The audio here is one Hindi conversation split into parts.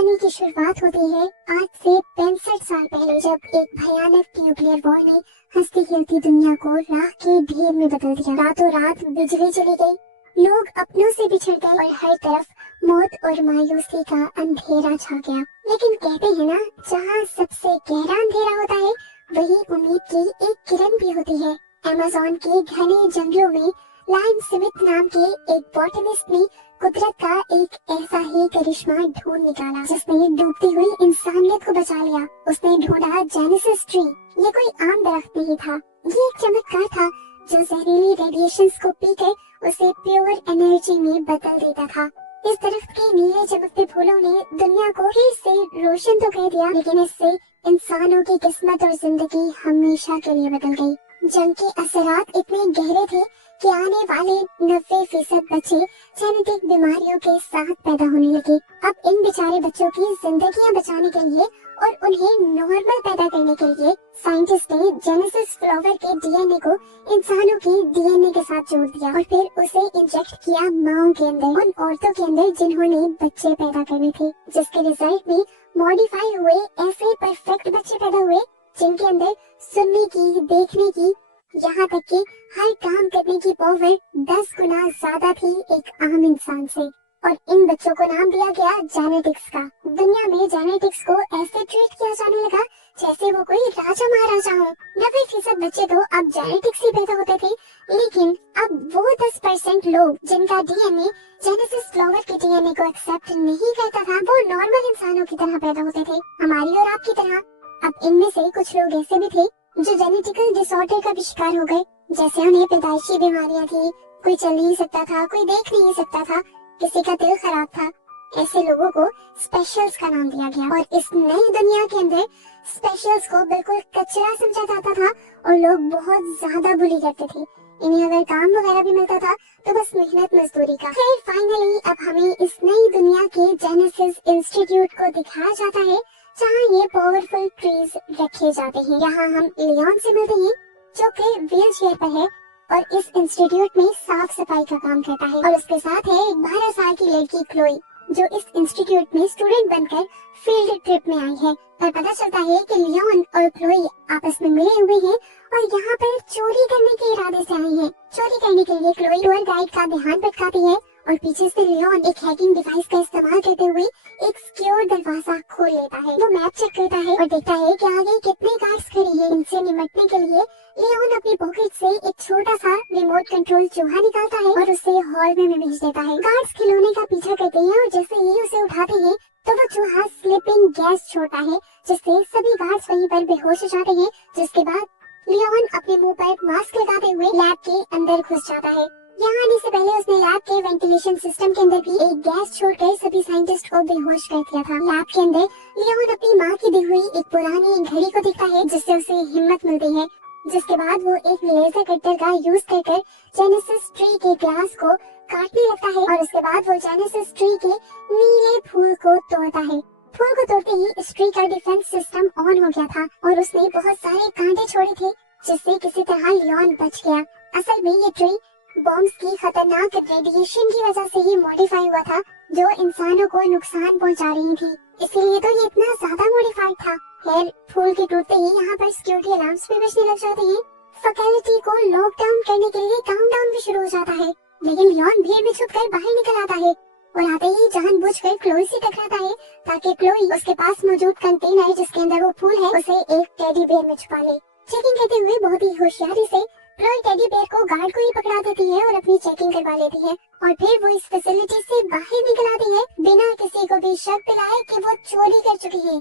कहानी की शुरुआत होती है आज से 65 साल पहले, जब एक भयानक न्यूक्लियर वॉर ने हंसती खेलती दुनिया को राख के ढेर में बदल दिया। रातों रात बिजली चली गई, लोग अपनों से बिछड़ गए और हर तरफ मौत और मायूसी का अंधेरा छा गया। लेकिन कहते हैं ना, जहाँ सबसे गहरा अंधेरा होता है वही उम्मीद की एक किरण भी होती है। अमेज़न के घने जंगलों में लायन स्मिथ नाम के एक बॉटनिस्ट ने कुदरत का एक ऐसा ही करिश्मा ढूंढ निकाला जिसने डूबती हुई इंसानियत को बचा लिया। उसने ढूंढा जेनेसिस ट्री। ये कोई आम दरख्त नहीं था, ये एक चमत्कार था जो जहरीली रेडिएशंस को पीकर उसे प्योर एनर्जी में बदल देता था। इस दरख्त के नीले चमकते फूलों ने दुनिया को फिर से रोशन तो कर दिया, लेकिन इससे इंसानों की किस्मत और जिंदगी हमेशा के लिए बदल गई। जंग के असरात इतने गहरे थे कि आने वाले 90% बच्चे जेनेटिक बीमारियों के साथ पैदा होने लगे। अब इन बेचारे बच्चों की जिंदगियां बचाने के लिए और उन्हें नॉर्मल पैदा करने के लिए साइंटिस्ट ने जेनेसिस फ्लावर के डीएनए को इंसानों के डीएनए के साथ जोड़ दिया और फिर उसे इंजेक्ट किया माओं के अंदर, उन औरतों के अंदर जिन्होंने बच्चे पैदा करने थे, जिसके रिजल्ट में मॉडिफाई हुए ऐसे परफेक्ट बच्चे पैदा हुए जिनके अंदर सुनने की, देखने की, यहाँ तक कि हर काम करने की पावर 10 गुना ज्यादा थी एक आम इंसान से। और इन बच्चों को नाम दिया गया जेनेटिक्स का। दुनिया में जेनेटिक्स को ऐसे ट्रीट किया जाने लगा जैसे वो कोई राजा महाराजा हो। 90% बच्चे तो अब जेनेटिक्स ही पैदा होते थे, लेकिन अब वो 10% लोग जिनका डीएनए जेनेसिस फ्लावर के डीएनए को एक्सेप्ट नहीं करता था, वो नॉर्मल इंसानों की तरह पैदा होते थे, हमारी और आपकी तरह। अब इनमें से कुछ लोग ऐसे भी थे जो जेनेटिकल डिसऑर्डर का भी शिकार हो गए, जैसे उन्हें पैदाइशी बीमारियां थी, कोई चल नहीं सकता था, कोई देख नहीं सकता था, किसी का दिल खराब था। ऐसे लोगों को स्पेशल्स का नाम दिया गया और इस नई दुनिया के अंदर स्पेशल्स को बिल्कुल कचरा समझा जाता था और लोग बहुत ज्यादा बुली करते थे। इन्हें अगर काम वगैरह भी मिलता था तो बस मेहनत मजदूरी का। फिर फाइनली अब हमें इस नई दुनिया के जेनेसिस इंस्टीट्यूट को दिखाया जाता है जहाँ ये पावरफुल ट्रीज रखे जाते हैं। यहाँ हम लियोन से मिलते हैं जो कि व्हील चेयर पर है और इस इंस्टीट्यूट में साफ सफाई का काम करता है, और उसके साथ है एक 12 साल की लड़की क्लोई जो इस इंस्टीट्यूट में स्टूडेंट बनकर फील्ड ट्रिप में आई है। और पता चलता है कि लियोन और क्लोई आपस में मिले हुए हैं और यहाँ पर चोरी करने के इरादे से आई है। चोरी करने के लिए क्लोई टूर गाइड का ध्यान भटकाती है और पीछे से लियोन एक हैकिंग डिवाइस का इस्तेमाल करते हुए एक सिक्योर दरवाजा खोल लेता है। वो मैप चेक करता है और देखता है कि आगे कितने गार्ड्स खड़े हैं। इनसे निपटने के लिए लियोन अपनी पॉकेट से एक छोटा सा रिमोट कंट्रोल चूहा निकालता है और उसे हॉल में भेज देता है। गार्ड्स खिलौने का पीछा करते हैं और जैसे ही उसे उठाते हैं तो वो चूहा स्लीपिंग गैस छोड़ता है जिससे सभी गार्ड्स वहीं पर बेहोश हो जाते हैं। जिसके बाद लियोन अपने मुंह पर मास्क लगाते हुए लैब के अंदर घुस जाता है। यहाँ आने से पहले उसने लैब के वेंटिलेशन सिस्टम के अंदर भी एक गैस छोड़कर सभी साइंटिस्ट को बेहोश कर दिया था। लैब के अंदर लियोन अपनी माँ की दी हुई एक पुरानी घड़ी को देखता है जिससे उसे हिम्मत मिलती है। जिसके बाद वो एक लेजर कटर का यूज कर जेनेसिस ट्री के ग्लास को काटने लगता है और उसके बाद वो जेनेसिस ट्री के नीले फूल को तोड़ता है। फूल को तोड़ते ही इस ट्री का डिफेंस सिस्टम ऑन हो गया था और उसने बहुत सारे कांटे छोड़े थे जिससे किसी तरह लियोन बच गया। असल में ये ट्री बॉम्ब्स की खतरनाक रेडिएशन की वजह से ही मॉडिफाई हुआ था जो इंसानों को नुकसान पहुंचा रही थी, इसलिए तो ये इतना ज्यादा मॉडिफाइड था। खैर, फूल के टूटते ही यहाँ पर सिक्योरिटी अलार्म्स भी बजने लग जाते हैं। फैकल्टी को लॉकडाउन करने के लिए काउंटडाउन भी शुरू हो जाता है, लेकिन लियोन भीड़ में छुपकर बाहर निकल आता है और आते ही जानबूझकर क्लोई से टकराता है ताकि क्लोई उसके पास मौजूद कंटेनर जिसके अंदर वो फूल है उसे एक टेडी बेयर में छुपा ले। चेकिंग करते हुए बहुत ही होशियारी से क्लोई टेडी बेयर को गार्ड को ही पकड़ा देती है और अपनी चेकिंग करवा लेती है और फिर वो इस फैसिलिटी से बाहर निकल आती है बिना किसी को भी शक दिलाए कि वो चोरी कर चुकी है।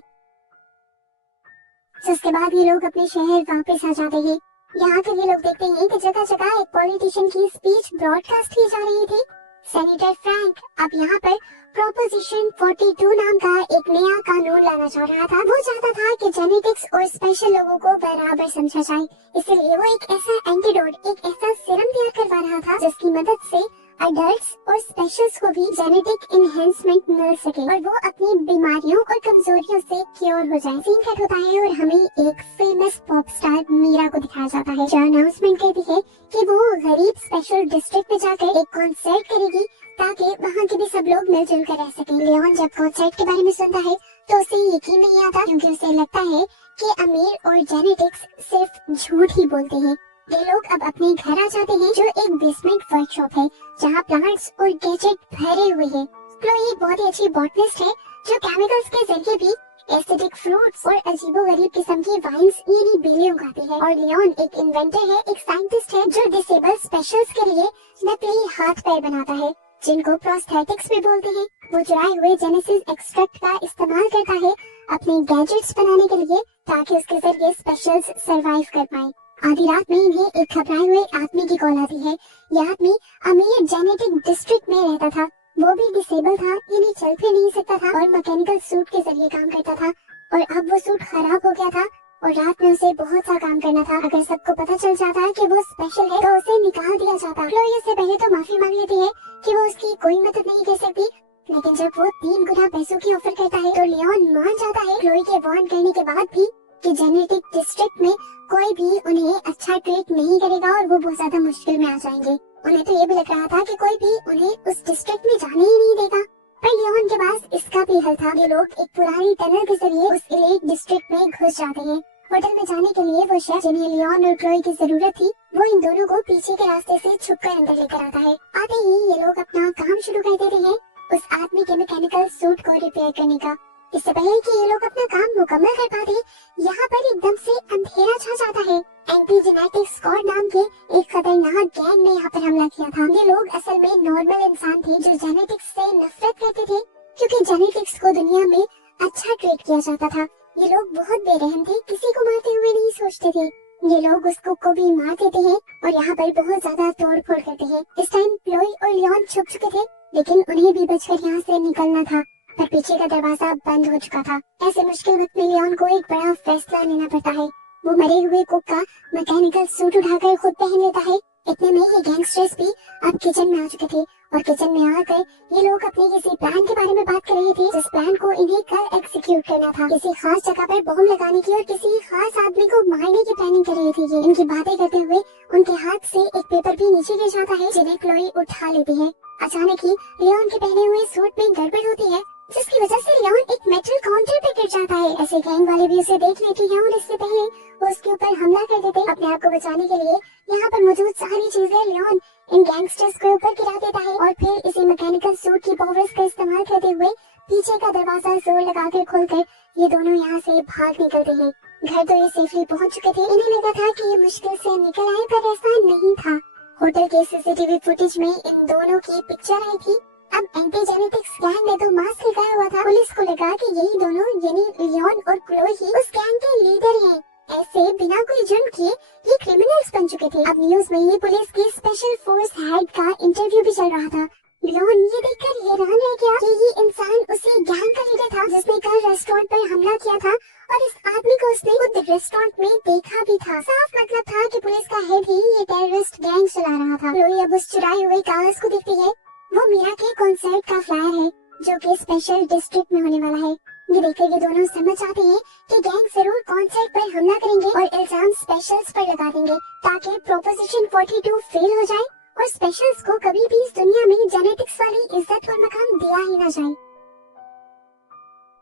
जिसके बाद ये लोग अपने शहर वापस आ जाते हैं। यहाँ फिर ये लोग देखते हैं कि जगह जगह एक पॉलिटिशियन की स्पीच ब्रॉडकास्ट की जा रही थी। सेनेटर फ्रैंक अब यहाँ पर प्रोपोजिशन 42 नाम का एक नया कानून लाना चाह रहा था। वो चाहता था कि जेनेटिक्स और स्पेशल लोगों को बराबर समझा जाए, इसलिए वो एक ऐसा एंटीडोट, एक ऐसा सीरम तैयार करवा रहा था जिसकी मदद से अडल्ट्स और स्पेशल्स को भी जेनेटिक एनहेंसमेंट मिल सके और वो अपनी बीमारियों और कमजोरियों से क्योर हो जाए। सीन कट होता है और हमें एक फेमस पॉप स्टार मीरा को दिखाया जाता है जो अनाउंसमेंट करती है कि वो गरीब स्पेशल डिस्ट्रिक्ट में जाकर एक कॉन्सर्ट करेगी ताकि वहाँ के भी सब लोग मिलजुल कर रह सकें। लियोन जब कॉन्सर्ट के बारे में सुनता है तो उसे यकीन नहीं आता, क्योंकि उसे लगता है कि अमीर और जेनेटिक्स सिर्फ झूठ ही बोलते हैं। ये लोग अब अपने घर आ जाते हैं, जो एक बेसमेंट वर्कशॉप है जहाँ प्लांट्स और गैजेट भरे हुए हैं। क्लोई एक बहुत ही अच्छी बॉटनिस्ट है जो केमिकल्स के जरिए भी एसिडिक फ्रूट्स और अजीबोगरीब किस्म की वाइन्स यानी बेलें उगाती है। और लियोन एक इन्वेंटर है, एक साइंटिस्ट है जो डिसेबल स्पेशल्स के लिए नकली हाथ पैर बनाता है, जिनको प्रोस्थेटिक्स भी बोलते हैं। वो चुराए हुए जेनेसिस एक्सट्रैक्ट का इस्तेमाल करता है अपने गैजेट्स बनाने के लिए, ताकि उसके जरिए स्पेशल्स सरवाइव कर पाए। आधी रात में इन्हें एक घबराए हुए आदमी की कॉल आती है। यह आदमी अमीर जेनेटिक डिस्ट्रिक्ट में रहता था। वो भी डिसेबल था, यानी चल फिर नहीं सकता था और मैकेनिकल सूट के जरिए काम करता था। और अब वो सूट खराब हो गया था और रात में उसे बहुत सा काम करना था। अगर सबको पता चल जाता है कि वो स्पेशल है तो उसे निकाल दिया जाता। क्लोई उससे पहले तो माफी मांग लेती है कि वो उसकी कोई मदद नहीं कर सकती, लेकिन जब वो 3 गुना पैसों की ऑफर करता है तो लियोन मान जाता है। क्लोई के वार्न करने के बाद भी कि जेनेटिक डिस्ट्रिक्ट में कोई भी उन्हें अच्छा ट्रीट नहीं करेगा और वो बहुत ज्यादा मुश्किल में आ जाएंगे। उन्हें तो ये भी लग रहा था कि कोई भी उन्हें उस डिस्ट्रिक्ट में जाने ही नहीं देगा। पर लियोन के पास इसका भी हल था। ये लोग एक पुरानी टनल के जरिए उस एलीट डिस्ट्रिक्ट में घुस जाते हैं। होटल में जाने के लिए वो शेफ जिन्हें लियोन और क्लोई की जरूरत थी, वो इन दोनों को पीछे के रास्ते से छुपकर अंदर लेकर आता है। आते ही ये लोग अपना काम शुरू कर देते हैं, उस आदमी के मैकेनिकल सूट को रिपेयर करने का। इससे पहले कि ये लोग अपना काम मुकम्मल कर पाते, यहाँ पर एकदम से अंधेरा छा जाता है। एंटी जेनेटिक स्क्वाड नाम के एक खतरनाक गैंग ने यहाँ पर हमला किया था। ये लोग असल में नॉर्मल इंसान थे जो जेनेटिक्स से नफरत करते थे, क्योंकि जेनेटिक्स को दुनिया में अच्छा ट्रीट किया जाता था। ये लोग बहुत बेरहम थे, किसी को मारते हुए नहीं सोचते थे। ये लोग उसको को भी मार देते हैं और यहाँ पर बहुत ज्यादा तोड़ फोड़ करते हैं। इस टाइम क्लोई और लियोन छुप चुके थे, लेकिन उन्हें भी बचकर यहाँ से निकलना था, पर पीछे का दरवाजा बंद हो चुका था। ऐसे मुश्किल वक्त में लियोन को एक बड़ा फैसला लेना पड़ता है। वो मरे हुए कुक का मैकेनिकल सूट उठाकर खुद पहन लेता है। इतने में ये गैंगस्टर्स भी अब किचन में आ चुके थे और किचन में आकर ये लोग अपने किसी प्लान के बारे में बात कर रहे थे, जिस प्लान को इन्हें कल एग्जीक्यूट करना था। किसी खास जगह पर बम लगाने की और किसी खास आदमी को मारने की प्लानिंग कर रहे थे। ये इनकी बातें करते हुए उनके हाथ से एक पेपर भी नीचे गिर जाता है, जिन्हें क्लोई उठा लेती है। अचानक ही लियोन के पहने हुए सूट में गड़बड़ होती है, जिसकी वजह से लियोन एक मेटल काउंटर पे गिर जाता है। ऐसे गैंग वाले भी उसे देख लेते हैं और इससे पहले वो उसके ऊपर हमला कर देते अपने आप को बचाने के लिए। यहाँ पर मौजूद सारी चीजें लियोन इन गैंगस्टर्स के ऊपर गिरा देता है और फिर इसी मैकेनिकल सूट की पावर्स का इस्तेमाल करते हुए पीछे का दरवाजा जोर लगाकर खोलकर ये दोनों यहाँ से भाग निकलते हैं। घर तो ये सेफली पहुँच चुके थे। इन्हें लगा था कि ये मुश्किल से निकल आए, पर ऐसा नहीं था। होटल के सीसीटीवी फुटेज में इन दोनों की पिक्चर आई थी। अब एंटी जेनेटिक्स गैंग ने तो मास्क लगाया हुआ था। पुलिस को लगा कि यही दोनों यानी लियोन और क्लोई ही उस गैंग के लीडर हैं। ऐसे बिना कोई जुर्म किए ये क्रिमिनल्स बन चुके थे। अब न्यूज में ही पुलिस की स्पेशल फोर्स हेड का इंटरव्यू भी चल रहा था। लियोन ये देखकर हैरान रह गया कि ये इंसान उसी गैंग का लीडर था जिसने कल रेस्टोरेंट पर हमला किया था, और इस आदमी को उसने खुद रेस्टोरेंट में देखा भी था। साफ मतलब था कि पुलिस का हेड ही ये टेररिस्ट गैंग चला रहा था। क्लोई अब उस चुराए हुए कागज को देखती है। वो मीरा के कॉन्सर्ट का फ्लायर है जो कि स्पेशल डिस्ट्रिक्ट में होने वाला है। ये देखकर ये दोनों समझ जाते हैं कि गैंग जरूर कॉन्सर्ट पर हमला करेंगे और इल्जाम स्पेशल्स पर लगा देंगे, ताकि प्रोपोजिशन 42 फेल हो जाए और स्पेशल्स को कभी भी इस दुनिया में जेनेटिक्स वाली इज्जत और मकाम दिया ही ना जाए।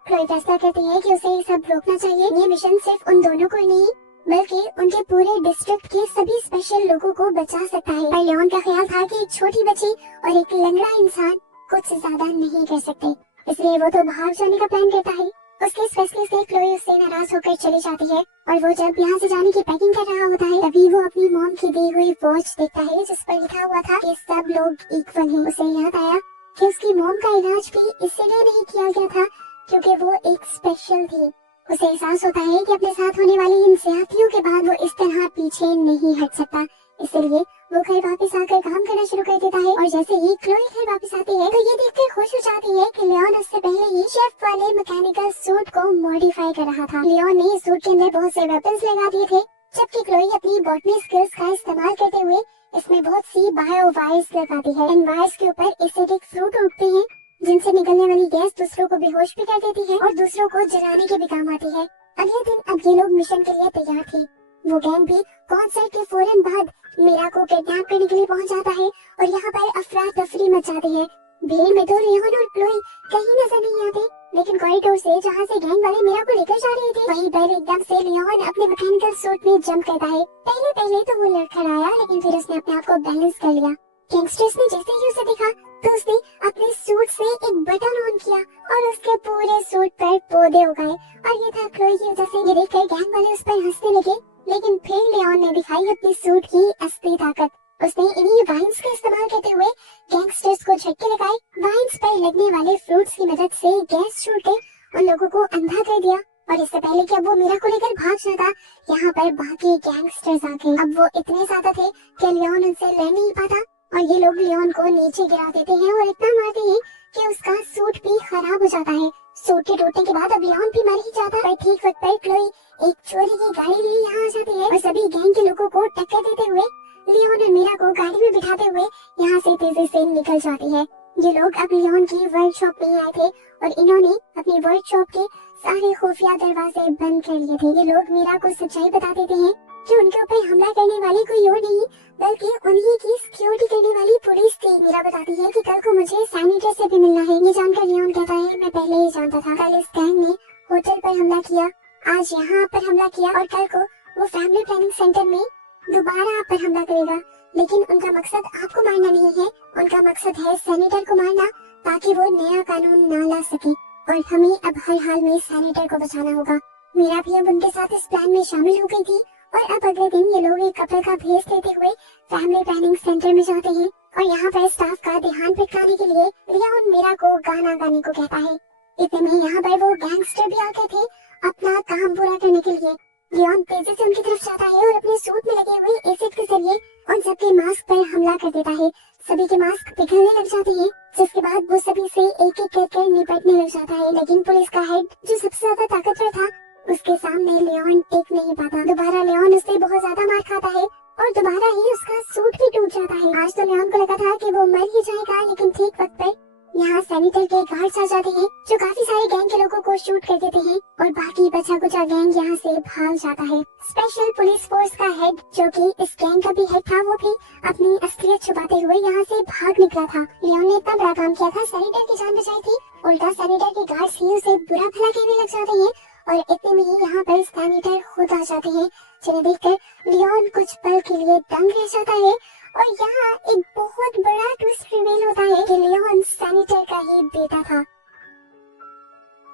क्लोई फैसला करती है कि उसे ये सब रोकना चाहिए। ये मिशन सिर्फ उन दोनों को ही नहीं बल्कि उनके पूरे डिस्ट्रिक्ट के सभी स्पेशल लोगों को बचा सकता है। पर लियोन का ख्याल था कि एक छोटी बच्ची और एक लंगड़ा इंसान कुछ ज्यादा नहीं कर सकते, इसलिए वो तो भाग जाने का प्लान करता है। उसके इस फैसले से क्लोई उससे नाराज होकर चली जाती है और वो जब यहाँ से जाने की पैकिंग कर रहा होता है, तभी वो अपनी मॉम की दी हुई वॉच देखता है जिस पर लिखा हुआ था कि सब लोग इक्वल हैं। उसे याद आया कि उसकी मॉम का इलाज भी इसलिए नहीं किया गया था क्योंकि वो एक स्पेशल थी। उसे एहसास होता है कि अपने साथ होने वाली इन ज्यादतियों के बाद वो इस तरह पीछे नहीं हट सकता, इसलिए वो घर वापस आकर काम करना शुरू कर देता है। और जैसे ही क्लोई घर वापस आती है तो ये देखकर खुश हो जाती है कि लियोन उससे पहले ही शेफ वाले मैकेनिकल सूट को मॉडिफाई कर रहा था। लियोन ने इस सूट के अंदर बहुत से वेपन्स लगा दिए थे, जबकि क्लोई अपनी बॉटनी स्किल्स का इस्तेमाल करते हुए इसमें बहुत सी बायो वायर्स लगाती है। इन वायर्स के ऊपर एसिडिक फ्रूट उगते हैं जिनसे निकलने वाली गैस दूसरों को बेहोश भी कर देती है और दूसरों को जलाने के भी काम आती है। अगले दिन अब ये लोग मिशन के लिए तैयार थे। वो गैंग भी कॉन्सर्ट के फौरन बाद मीरा को किडनैप करने के लिए पहुंच जाता है और यहाँ पर अफरा तफरी मच जाती है। भीड़ में तो लियोन और क्लोई कहीं नजर नहीं आते, लेकिन कॉरिडोर से जहाँ से गैंग वाले मीरा को लेकर जा रहे थे वहीं पर एकदम से लियोन अपने मैकेनिकल सूट में जंप करता है। पहले पहले तो वो लड़खड़ाया, लेकिन फिर उसने अपने आप को बैलेंस कर लिया। गैंगस्टर्स ने जैसे ही उसे देखा तो उसने अपने सूट से एक बटन ऑन किया और उसके पूरे सूट पर पौधे उगाए, और ये था क्लोई की वजह से। ये देखकर गैंग वाले उस पर हंसने लगे, लेकिन फिर लियोन ने दिखाई अपनी सूट की असली ताकत। उसने इन्हीं वाइन्स का इस्तेमाल करते हुए गैंगस्टर्स को झटके लगाए। वाइन्स पर लगने वाले फ्रूट्स की मदद से गैस छोड़ के उन लोगों को अंधा कर दिया, और इससे पहले कि अब वो मीरा को लेकर भाग जाता, यहाँ पर बाकी गैंगस्टर्स आ गए। अब वो इतने ज्यादा थे कि लियोन उनसे लड़ नहीं पाता, और ये लोग लियोन को नीचे गिरा देते हैं और इतना मारते हैं कि उसका सूट भी खराब हो जाता है। सूट के टूटने के बाद अब लियोन भी मर ही जाता है। ठीक वक्त पर क्लोई एक चोरी की गाड़ी लिए यहाँ आ जाती है और सभी गैंग के लोगों को टक्कर देते हुए लियोन और मीरा को गाड़ी में बिठाते हुए यहाँ से तेजी से निकल जाती है। ये लोग अब लियोन की वर्कशॉप में आए थे और इन्होंने अपनी वर्कशॉप के सारे खुफिया दरवाजे बंद कर लिए थे। ये लोग मीरा को सच्चाई बता देते हैं कि उनके ऊपर हमला करने वाली कोई और नहीं बल्कि उन्हीं की सिक्योरिटी करने वाली पुलिस थी। मीरा बताती है कि कल को मुझे सैनिटर से भी मिलना है। ये जानकर लियोन कहता है, मैं पहले ही जानता था। कल इस गैंग ने होटल पर हमला किया, आज यहाँ पर हमला किया, और कल को वो फैमिली प्लानिंग सेंटर में दोबारा आप पर हमला करेगा। लेकिन उनका मकसद आपको मारना नहीं है, उनका मकसद है सैनिटर को मारना, ताकि वो नया कानून ना ला सके, और हमें अब हर हाल में सैनिटर को बचाना होगा। मीरा भी अब उनके साथ इस प्लान में शामिल हो गई थी, और अब अगले दिन ये लोग एक कपल का भेष लेते हुए फैमिली प्लानिंग सेंटर में जाते हैं, और यहाँ पर स्टाफ का ध्यान भटकाने के लिए लियोन मीरा को गाना गाने को कहता है। इतने में यहाँ पर वो गैंगस्टर भी आ गए थे अपना काम पूरा करने के लिए। लियोन तेजी से उनकी तरफ जाता है और अपने सूट में लगे हुए एसिड के जरिए उन सबके मास्क पर हमला कर देता है। सभी के मास्क पिघलने लग जाते हैं, जिसके बाद वो सभी से एक एक करके निपटने लग जाता है। लेकिन पुलिस का हेड जो सबसे ज्यादा ताकतवर था, उसके सामने लियोन टिक नहीं पाता। दोबारा लियोन उससे बहुत ज्यादा मार खाता है और दोबारा ही उसका सूट भी टूट जाता है। आज तो लियोन को लगा था कि वो मर ही जाएगा, लेकिन ठीक वक्त पर यहाँ सैनिटर के गार्ड्स आ जाते हैं जो काफी सारे गैंग के लोगों को शूट कर देते हैं, और बाकी बचा कुचा गैंग यहाँ से भाग जाता है। स्पेशल पुलिस फोर्स का हेड जो कि इस गैंग का भी हेड था, वो भी अपनी असलियत छुपाते हुए यहाँ से भाग निकला था। लियोन ने इतना बड़ा काम किया था, सैनिटर की जान बचाई थी, उल्टा सैनिटर के गार्ड्स ही उसे बुरा भला कहने लग जाते हैं, और इतने में ही यहाँ पर सैनिटर खुद आ जाते हैं, जिन्हें देखकर लियोन कुछ पल के लिए दंग रह जाता है। और यहाँ एक बहुत बड़ा ट्विस्ट रिवील होता है कि लियोन सैनिटर का ही बेटा था।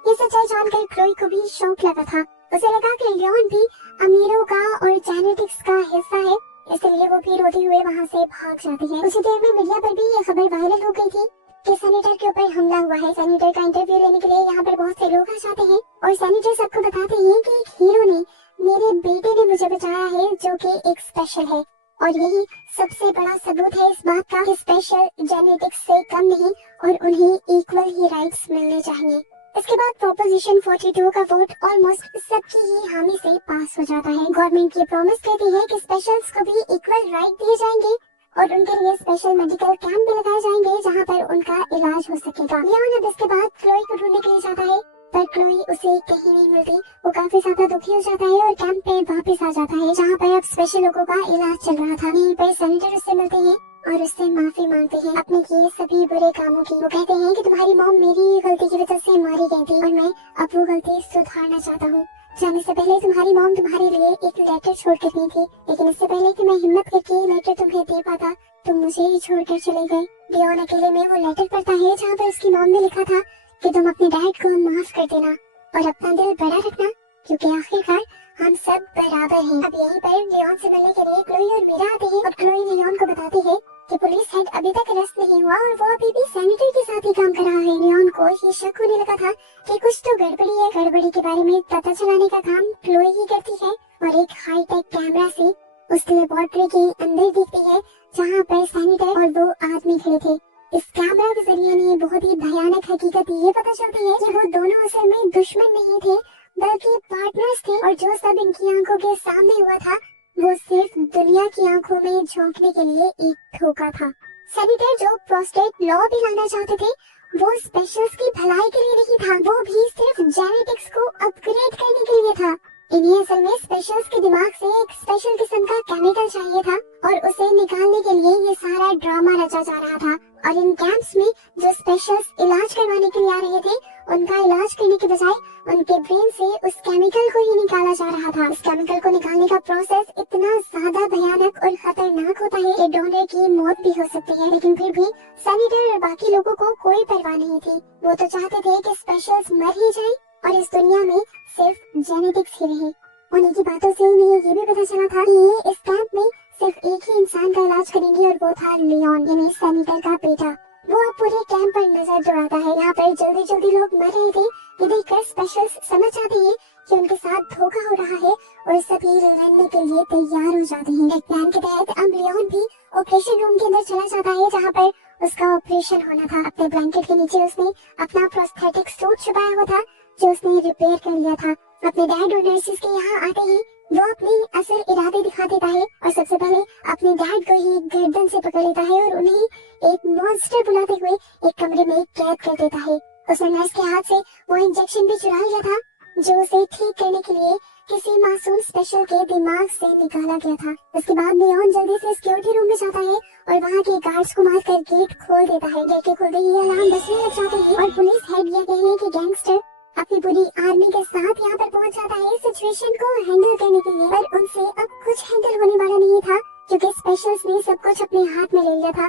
ये सच्चाई जानकर क्लोई को भी शौक लगा था। उसे लगा कि लियोन भी अमीरों का और जेनेटिक्स का हिस्सा है, इसलिए वो भी रोते हुए वहाँ से भाग जाती है। उसी देर में मीडिया पर भी ये खबर वायरल हो गई थी कि सैनिटर के ऊपर हमला हुआ है। सैनिटर का इंटरव्यू लेने के लिए यहाँ पर बहुत से लोग आ जाते हैं, और सैनिटर सबको बताते हैं कि एक हीरो ने, मेरे बेटे ने मुझे बचाया है, जो कि एक स्पेशल है, और यही सबसे बड़ा सबूत है इस बात का कि स्पेशल जेनेटिक्स से कम नहीं और उन्हें इक्वल ही राइट्स मिलने चाहिए। इसके बाद प्रोपोजिशन 42 का वोट ऑलमोस्ट सबकी ही हामी से पास हो जाता है। गवर्नमेंट ये प्रॉमिस करती है कि स्पेशल्स को भी इक्वल राइट दिए जाएंगे और उनके लिए स्पेशल मेडिकल कैंप भी लगाए जाएंगे जहाँ पर उनका इलाज हो सकेगा। लियोन अब इसके बाद क्लोई को ढूंढने के लिए जाता है, पर क्लोई उसे कहीं नहीं मिलती। वो काफी ज्यादा दुखी हो जाता है और कैंप पे वापस आ जाता है, जहाँ पर अब स्पेशल लोगों का इलाज चल रहा था। यहीं पर सैनिटर उससे मिलते हैं और उससे माफी मांगते हैं अपने किए सभी बुरे कामों की। वो कहते हैं कि तुम्हारी मॉम मेरी गलती की वजह से मारी गई थी और मैं अब वो गलती सुधारना चाहता हूँ। जाने से पहले तुम्हारी मॉम तुम्हारे लिए एक लेटर छोड़ कर गई थी, लेकिन इससे पहले कि मैं हिम्मत करके लेटर तुम्हें दे पाता, तुम मुझे ही छोड़कर चले गए। लियोन अकेले में वो लेटर पढ़ता है जहाँ पर उसकी मॉम ने लिखा था कि तुम अपने डैड को माफ कर देना और अपना दिल बड़ा रखना, क्योंकि आखिरकार हम सब बराबर हैं। अब यहीं पर लियोन से मिलने के लिए क्लोई और मीरा आते हैं, और क्लोई लियोन को बताती है कि पुलिस हेड अभी तक अरेस्ट नहीं हुआ और वो अभी भी सैनिटर के साथ ही काम कर रहा है। लियोन को ये शक होने लगा था कि कुछ तो गड़बड़ी है। गड़बड़ी के बारे में पता चलाने का काम क्लोई ही करती है, और एक हाईटेक कैमरा से उस लेबोरेटरी के अंदर दिखती है जहाँ पर सैनिटर और वो आदमी खड़े थे। इस कैमरा के जरिए ने बहुत ही भयानक हकीकत ये पता चलती है कि वो दोनों असल में दुश्मन नहीं थे, बल्कि पार्टनर्स थे, और जो सब इनकी आंखों के सामने हुआ था वो सिर्फ दुनिया की आंखों में झोंकने के लिए एक धोखा था। सैनिटर जो प्रोस्टेट लॉ भी लाना चाहते थे, वो स्पेशल्स की भलाई के लिए नहीं था, वो भी सिर्फ जेनेटिक्स को अपग्रेड करने के लिए था। इन्हें असल में स्पेशल्स के दिमाग से एक स्पेशल किस्म का केमिकल चाहिए था और उसे निकालने के लिए ये सारा ड्रामा रचा जा रहा था। और इन कैंप्स में जो स्पेशल्स इलाज करवाने के लिए आ रहे थे, उनका इलाज करने के बजाय उनके ब्रेन से उस केमिकल को ही निकाला जा रहा था। इस केमिकल को निकालने का प्रोसेस इतना ज्यादा भयानक और खतरनाक होता है कि डोनर की मौत भी हो सकती है। लेकिन फिर भी सेनेटर और बाकी लोगों को कोई परवाह नहीं थी। वो तो चाहते थे कि स्पेशल्स मर ही जाए और इस दुनिया में सिर्फ जेनेटिक्स ही रहे। उन्हीं की बातों से उन्हें ये भी पता चला था कि ये इस कैंप में सिर्फ एक ही इंसान का इलाज करेंगे और वो था लियोन, यानी सेनेटर का बेटा। वो अब पूरे कैंप पर नजर दौड़ाता है। यहाँ पर जल्दी जल्दी लोग मर रहे थे। ये देखकर स्पेशल्स समझ जाते हैं कि उनके साथ धोखा हो रहा है और सभी लड़ने के लिए तैयार हो जाते हैं। एक प्लान के तहत अब लियोन भी ऑपरेशन रूम के अंदर चला जाता है जहाँ पर उसका ऑपरेशन होना था। अपने ब्लैंकेट के नीचे उसने अपना प्रोस्थेटिक सूट छुपाया हुआ था जो उसने रिपेयर कर लिया था। अपने डैड और नर्सिस के यहाँ आते ही वो अपनी असल इरादे दिखा देता है और सबसे पहले अपने डैड को ही गर्दन से पकड़ लेता है और उन्हें एक मॉन्स्टर बुलाते हुए एक कमरे में कैद कर देता है। उसने नर्स के हाथ से वो इंजेक्शन भी चुरा लिया था जो उसे ठीक करने के लिए किसी मासूम स्पेशल के दिमाग से निकाला गया था। उसके बाद लियोन जल्दी से सिक्योरिटी रूम में जाता है और वहाँ के गार्ड्स को मारकर गेट खोल देता है। गेट के खुलते ही अलार्म बजने लग जाते हैं और पुलिस हेड ये कहे कि गैंगस्टर अपनी पूरी आर्मी के साथ यहाँ पर पहुँच जाता है सिचुएशन को हैंडल करने के लिए। पर उनसे अब कुछ हैंडल होने वाला नहीं था क्योंकि स्पेशल्स ने सब कुछ अपने हाथ में ले लिया था।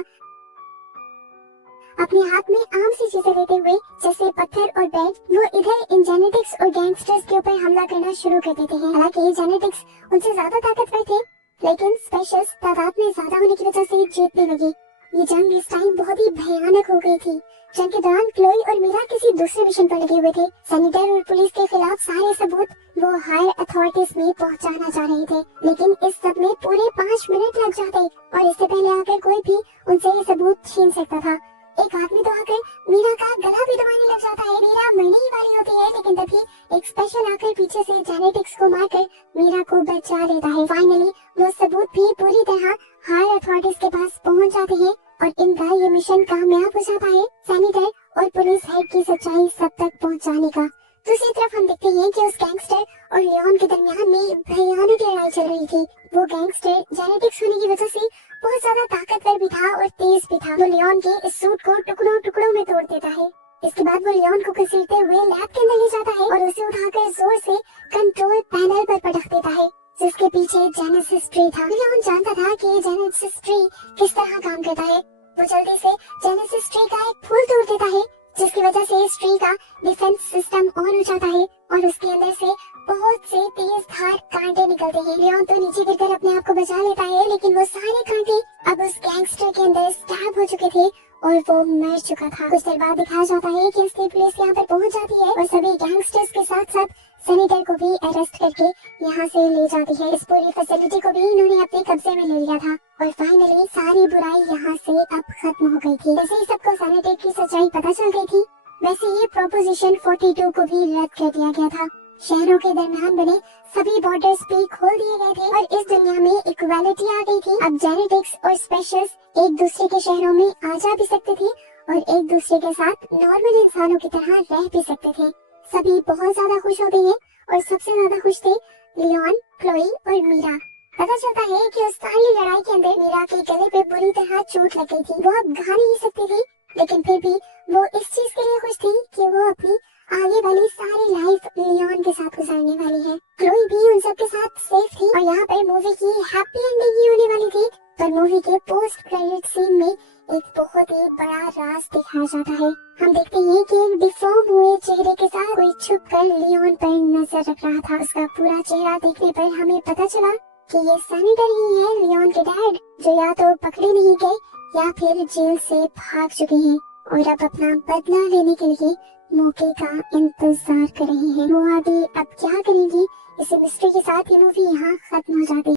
अपने हाथ में आम सी चीजें लेते हुए जैसे पत्थर और बेड, वो इधर इन जेनेटिक्स और गैंगस्टर्स के ऊपर हमला करना शुरू कर देते हैं। हालांकि जेनेटिक्स उनसे ज्यादा ताकतवर थे लेकिन स्पेशल्स तादाद में ज्यादा होने की वजह से जीतने लगी। ये जंग इस टाइम बहुत ही भयानक हो गई थी। जंग के दौरान क्लोई और मीरा किसी दूसरे मिशन पर लगे हुए थे। सेनेटर और पुलिस के खिलाफ सारे सबूत वो हायर अथॉरिटीज में पहुंचाना चाह रहे थे, लेकिन इस सब में पूरे 5 मिनट लग जाते और इससे पहले आकर कोई भी उनसे ये सबूत छीन सकता था। एक आदमी तो आकर मीरा का गला भी दबाने लग जाता है। मीरा मरने ही वाली होती है लेकिन तभी एक स्पेशल आकर पीछे से जेनेटिक्स को मारकर मीरा को बचा लेता है। फाइनली वो सबूत भी पूरी तरह हायर अथॉरिटीज के पास पहुंच जाते हैं और इनका ये मिशन कामयाब हो जाता है सेनेटर और पुलिस हेड की सच्चाई सब तक पहुंचाने का। दूसरी तरफ हम देखते हैं कि उस गैंगस्टर और लियोन के दरमियान में भयानक लड़ाई चल रही थी। वो गैंगस्टर जेनेटिक्स होने की वजह से बहुत ज्यादा ताकतवर भी था और तेज भी था। वो लियोन के इस सूट को टुकड़ों टुकड़ों में तोड़ देता है। इसके बाद वो लियोन को घसीटते हुए लैब के अंदर ले जाता है और उसे उठाकर जोर से कंट्रोल पैनल पर पटक देता है जिसके पीछे जेनेसिस ट्री था। लियोन जानता था कि जेनेसिस ट्री किस तरह काम करता है। वो जल्दी से जेनेसिस ट्री का एक फूल तोड़ देता है जिसकी वजह से इस ट्री का डिफेंस सिस्टम ऑन हो जाता है और उसके अंदर से बहुत से तेज धार कांटे निकलते हैं। लियोन तो नीचे गिरकर अपने आप को बचा लेता है लेकिन वो सारे कांटे अब उस गैंगस्टर के अंदर स्टैब हो चुके थे और वो मर चुका था। कुछ देर बाद दिखाया जाता है कि असली पुलिस यहाँ पर पहुँच जाती है और सभी गैंगस्टर्स के साथ साथ सेनेटर को भी अरेस्ट करके यहाँ से ले जाती है। इस पूरी फैसिलिटी को भी इन्होंने अपने कब्जे में ले लिया था और फाइनली सारी बुराई यहाँ से अब खत्म हो गई थी। वैसे ही सबको सेनेटर की सच्चाई पता चल गई थी, वैसे ये प्रोपोजिशन 42 को भी रद्द कर दिया गया था। शहरों के दरमियान बने सभी बॉर्डर्स भी खोल दिए गए थे और इस दुनिया में इक्वालिटी आ गई थी। अब जेनेटिक्स और स्पेशल्स एक दूसरे के शहरों में आ जा भी सकते थे और एक दूसरे के साथ नॉर्मल इंसानों की तरह रह भी सकते थे। सभी बहुत ज्यादा खुश होते हैं और सबसे ज्यादा खुश थे लियोन, क्लोई और मीरा। पता चलता है कि उस सारी लड़ाई के अंदर मीरा के गले पे बुरी तरह चोट लग गई थी। वो अब गा नहीं सकती थी लेकिन फिर भी वो इस चीज के लिए खुश थी कि वो अपनी आगे वाली सारी लाइफ लियोन के साथ गुजारने वाली है। क्लोई भी उन सब के साथ सेफ थी और यहाँ पर मूवी की हैप्पी एंडिंग ही होने वाली थी। पर मूवी के पोस्ट क्रेडिट सीन में एक बहुत ही बड़ा राज दिखाया जाता है। हम देखते हैं कि एक डिफॉर्म हुए चेहरे के साथ कोई छुपकर लियोन पर नजर रख रहा था। उसका पूरा चेहरा देखने पर हमें पता चला कि ये सेनेटर ही है, लियोन के डैड, जो या तो पकड़े नहीं गए या फिर जेल से भाग चुके हैं और अब अपना बदला लेने के लिए मौके का इंतजार कर रहे हैं। वो आगे अब क्या करेंगी, इस मिस्ट्री के साथ ये मूवी यहाँ खत्म हो जाती है।